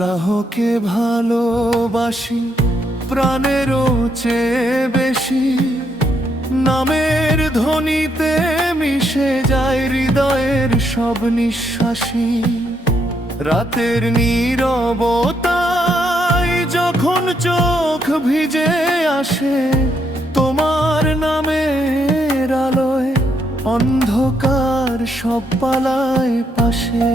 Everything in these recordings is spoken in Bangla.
আল্লাহকে ভালোবাসি প্রাণেরও চেয়ে বেশি, নামের ধ্বনিতে মিশে যায় হৃদয়ের সব নিঃশ্বাসী। রাতের নীরবতায় যখন চোখ ভিজে আসে, তোমার নামের আলোয় অন্ধকার সব পালায় পাশে।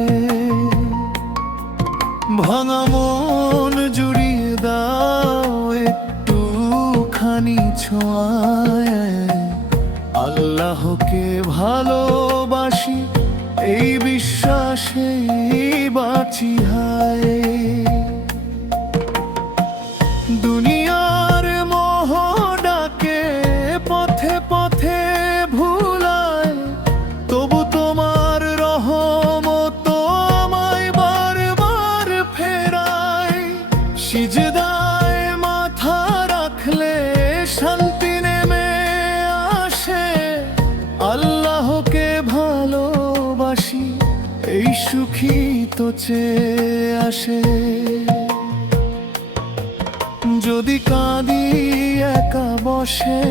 ভাঙা মন জুড়িয়ে দাও একটুখানি ছোঁয়ায়, আল্লাহকে ভালোবাসি এই বিশ্বাসেই বাঁচি হায়। দুনিয়ার মোহ ডাকে পথে পথে ভুলায়, তবু তোমার রহমত আমায় বারবার ফেরায়। সিজদায় মাথা রাখলে শান্তি নেমে আসে, আল্লাহকে ভালোবাসি এই সুখী তো চেয়ে আসে। যদি কাঁদি একা বসে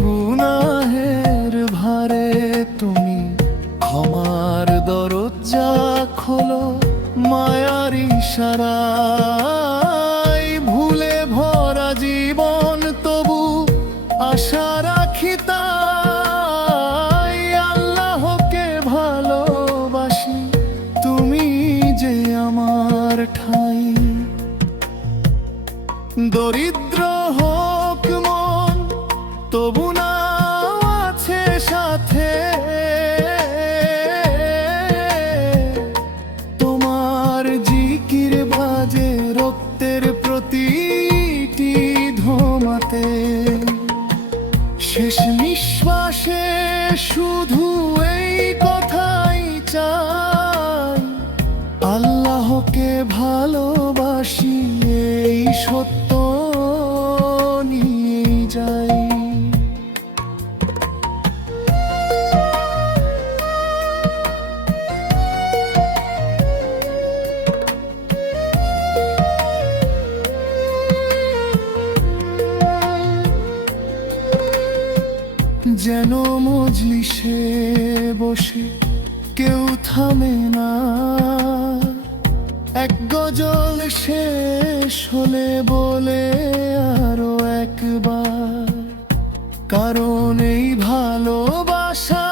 গুনাহের ভারে, তুমি ক্ষমার দরজা খোলো মায়ার ইশারায়। ভুলে ভরা জীবন তবু আশা রাখি তাই, আল্লাহকে ভালোবাসি তুমি যে আমার ঠাই। দরিদ্র হোক মন তবু না আছে সাথে, তোমার জিকির বাজে রক্তের প্রতিটি ধোঁয়াতে। শেষ নিঃশ্বাসে শুধু এই কথাই চাই, আল্লাহকে ভালোবাসি এই সত্য নিয়ে যাই। যেন মজলিসে বসে কেউ থামে না, এক গজল শেষ হলে বলে আরো একবার। কারণ এই ভালোবাসা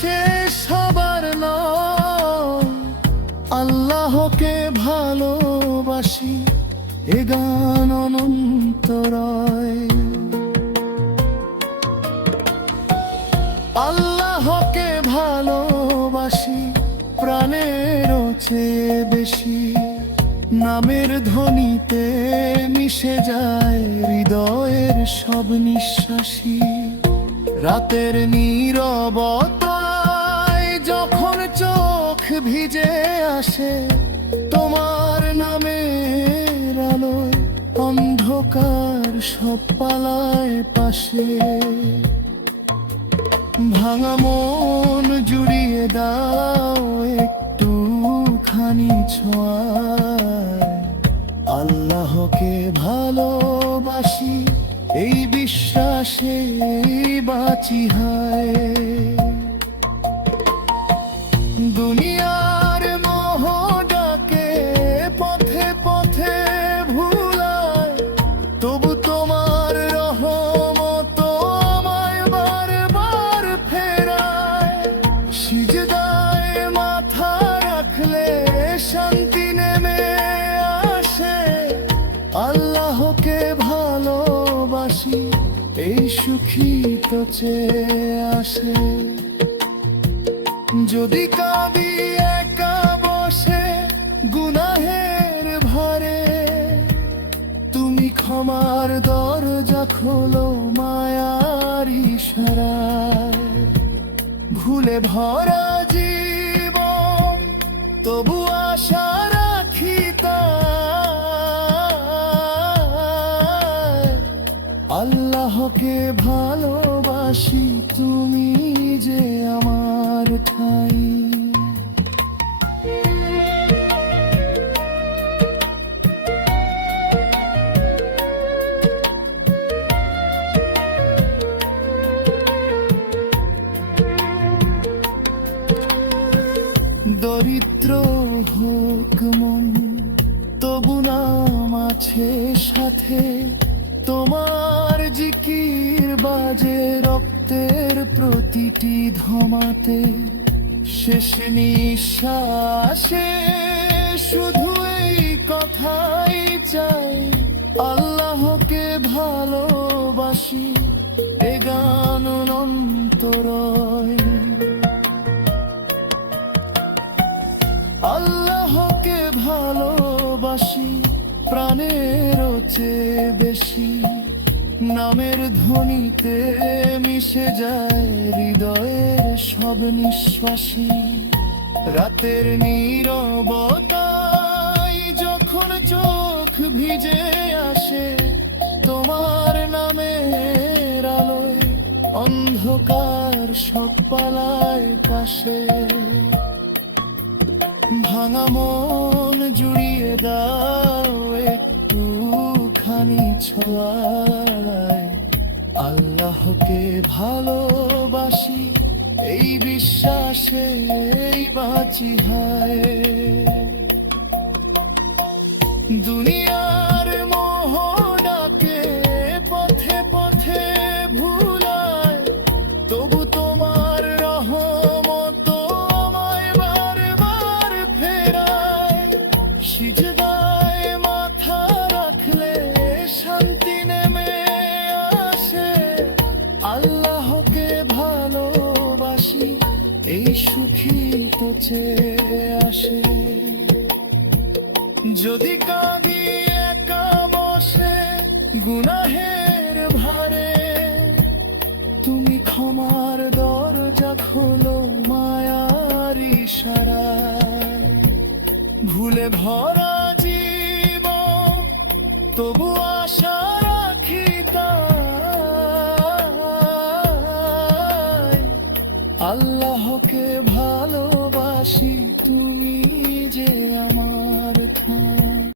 শেষ হবার নয়, আল্লাহকে ভালোবাসি এ গান অনন্ত রয়। আল্লাহকে ভালোবাসি প্রাণেরও চেয়ে বেশি, নামের ধ্বনিতে মিশে যায় হৃদয়ের সব নিঃশ্বাসী। রাতের নীরবতায় যখন চোখ ভিজে আসে, তোমার নামের আলোয় অন্ধকার সব পালায় পাশে। ভাঙা মন জুড়িয়ে দাও একটুখানি ছোঁয়ায়, আল্লাহকে ভালোবাসি এই বিশ্বাসে বাঁচি হায়। দুনিয়ার মোহ ডাকে পথে পথে ভুলায়, তবু তোমার রহমত আমায় বারবার ফেরায়। সিজদায় মাথা রাখলে শান্তি নেমে আসে, আল্লাহকে ভালোবাসি এই সুখী তো চেয়ে আসে। যদি কাঁদি একা বসে গুনাহের ভারে, তুমি ক্ষমার দরজা খোলো মায়ার ইশারায়। ভুলে ভরা জীবন তবু আশা রাখি তাই, আল্লাহকে ভালোবাসি তুমি যে আমার ঠাই। আছে সাথে, তোমার জিকির বাজে রক্তের প্রতিটি ধমাতে, শেষ নিঃশ্বাসে শুধু এই কথাই চাই, আল্লাহকে ভালোবাসি এ গান অন্তরয়। আল্লাহকে ভালোবাসি প্রাণের চেয়ে বেশি, নামের ধ্বনিতে মিশে যায় হৃদয়ের সব নিঃশ্বাসী। রাতের নীরবতায় যখন চোখ ভিজে আসে, তোমার নামের আলোয় অন্ধকার সব পালায় পাশে। ভাঙা মন জুড়িয়ে দাও একটুখানি ছোঁয়ায়, আল্লাহকে ভালোবাসি এই বিশ্বাসে বাঁচি হায়। দুনিয়ার মোহ ডাকে পথে পথে ভুলায়, তবু তোমার রহমত আমায় বারবার ফেরায়। সিজদায় মাথা রাখলে শান্তি নেমে আসে, আল্লাহকে ভালোবাসি এই সুখী তো চেয়ে আসে। যদি কাঁদি একা বসে গুনাহের ভারে, তুমি ক্ষমার দরজা খোলো মায়ার ইশারায়। ভুলে ভরা জীবন তবু আশা রাখি তাই, আল্লাহকে ভালোবাসি